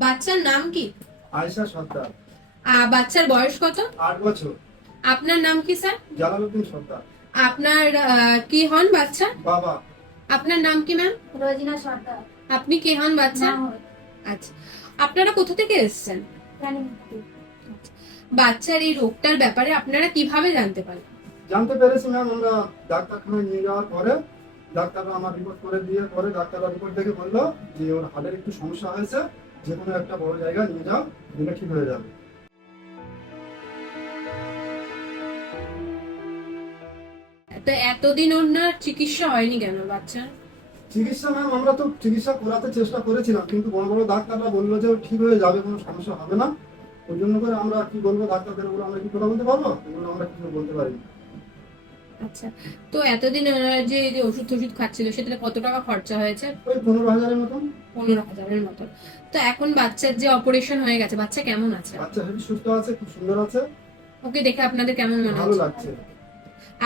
বাচ্চার নাম কি? আয়েশা সর্দার। বাচ্চার বয়স কত? 8 বছর। আপনার নাম কি স্যার? জালালউদ্দিন সর্দার। আপনার কি হন বাচ্চা? বাবা। আপনার নাম কি ম্যাম? রোজিনা সর্দার। আপনি কে হন বাচ্চা? আচ্ছা, আপনারা কোথা থেকে এসেছেন? বাচ্চার এই রোগটার ব্যাপারে আপনারা কিভাবে জানতে পারেন? জানতে পেরেছি ম্যাম, আমরা ডাক্তারখানায় নিয়ে যাওয়ার পরে ডাক্তাররা আমার রিপোর্ট করে দিয়ে পরে ডাক্তাররা রিপোর্ট দেখে বললো যে ওর হাড়ের একটু সমস্যা হয়েছে, যে কোনো একটা বড় জায়গায় নিয়ে যাও, দিলে ঠিক হয়ে যাবে। তো এতদিন ওনার চিকিৎসা হয়নি কেন বাচ্চার? চিকিৎসা ম্যাম, আমরা তো চিকিৎসা করাতে চেষ্টা করেছিলাম, কিন্তু বড় বড় ডাক্তাররা বললো যে ও ঠিক হয়ে যাবে, কোনো সমস্যা হবে না। ওই জন্য করে আমরা কি বলবো, ডাক্তারদের ওগুলো আমরা কি কথা বলতে পারবো, এগুলো আমরা কিছু বলতে পারি না। আচ্ছা, তো এতদিন ওনার যে যে ওষুধ টষুধ খাচ্ছিল সেটাতে কত টাকা খরচা হয়েছে? ওই 15,000-এর মতন। 15,000-এর মতো। তো এখন বাচ্চার যে অপারেশন হয়ে গেছে, বাচ্চা কেমন আছে? বাচ্চা হেবি সুস্থ আছে, খুব সুন্দর আছে, ওকে দেখে আপনাদের কেমন মনে ভালো হচ্ছে? লাগছে।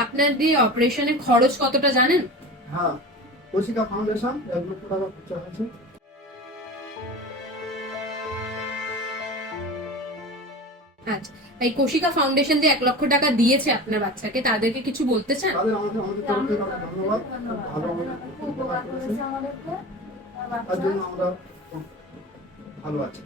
আপনাদের অপারেশনের খরচ কতটা জানেন? হ্যাঁ, কৌশিকা ফাউন্ডেশন 1 লক্ষ টাকা খরচা হয়েছে। আচ্ছা, এই কৌশিকা ফাউন্ডেশন যে 1 লক্ষ টাকা দিয়েছে আপনার বাচ্চাকে, তাদেরকে কিছু বলতে চান? তাদের আমাদের তরফ থেকে অনেক ধন্যবাদ, ভালো খুব উপকার করেছে আমাদেরকে। তার জন্য আমরা খুব ভালো আছি।